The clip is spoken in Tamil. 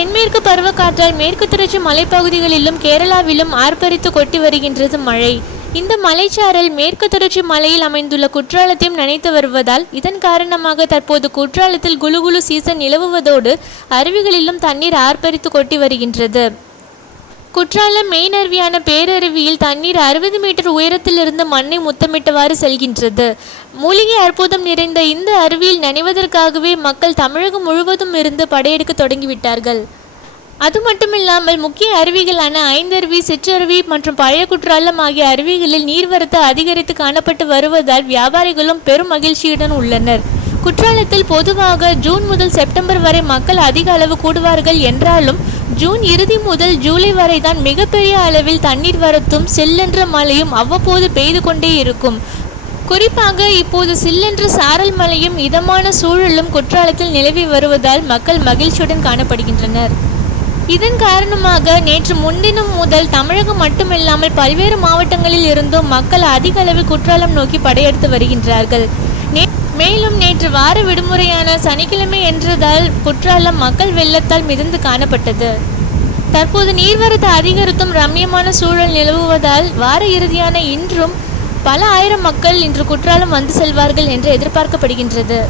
தென்மேற்கு பருவக்காற்றால் மேற்கு தொடர்ச்சி மலைப்பகுதிகளிலும் கேரளாவிலும் ஆர்ப்பரித்து கொட்டி வருகின்றது மழை. இந்த மலைச்சாரல் மேற்கு தொடர்ச்சி மலையில் அமைந்துள்ள குற்றாலத்தையும் நனைத்து வருவதால் இதன் காரணமாக தற்போது குற்றாலத்தில் குளுகுளு சீசன் நிலவுவதோடு அருவிகளிலும் தண்ணீர் ஆர்ப்பரித்து கொட்டி வருகின்றது. குற்றாலம் மெயின் அருவியான பேரருவியில் தண்ணீர் 60 மீட்டர் உயரத்திலிருந்து மண்ணை முத்தமிட்டவாறு செல்கின்றது. மூலிகை அற்புதம் நிறைந்த இந்த அருவியில் நனைவதற்காகவே மக்கள் தமிழகம் முழுவதும் இருந்து படையெடுக்க தொடங்கிவிட்டார்கள். அது மட்டுமில்லாமல் முக்கிய அருவிகளான ஐந்தருவி, சிற்றருவி மற்றும் பழைய குற்றாலம் ஆகிய அருவிகளில் நீர்வரத்து அதிகரித்து காணப்பட்டு வருவதால் வியாபாரிகளும் பெரும் மகிழ்ச்சியுடன் உள்ளனர். குற்றாலத்தில் பொதுவாக ஜூன் முதல் செப்டம்பர் வரை மக்கள் அதிக அளவு கூடுவார்கள் என்றாலும் ஜூன் இறுதி முதல் ஜூலை வரை தான் மிகப்பெரிய அளவில் தண்ணீர் வரத்தும் சில்லென்ற மழையும் அவ்வப்போது பெய்து கொண்டே இருக்கும். குறிப்பாக இப்போது சில்லென்ற சாரல் மழையும் இதமான சூழலும் குற்றாலத்தில் நிலவி வருவதால் மக்கள் மகிழ்ச்சியுடன் காணப்படுகின்றனர். இதன் காரணமாக நேற்று முன்தினம் முதல் தமிழகம் மட்டுமில்லாமல் பல்வேறு மாவட்டங்களில் இருந்தும் மக்கள் அதிக அளவில் குற்றாலம் நோக்கி படையெடுத்து வருகின்றார்கள். மேலும் நேற்று வார விடுமுறையான சனிக்கிழமை என்றதால் குற்றாலம் மக்கள் வெள்ளத்தால் மிதந்து காணப்பட்டது. தற்போது நீர்வரத்து அதிகரித்தும் ரம்மியமான சூழல் நிலவுவதால் வார இறுதியான இன்றும் பல ஆயிரம் மக்கள் இன்று குற்றாலம் வந்து செல்வார்கள் என்று எதிர்பார்க்கப்படுகின்றது.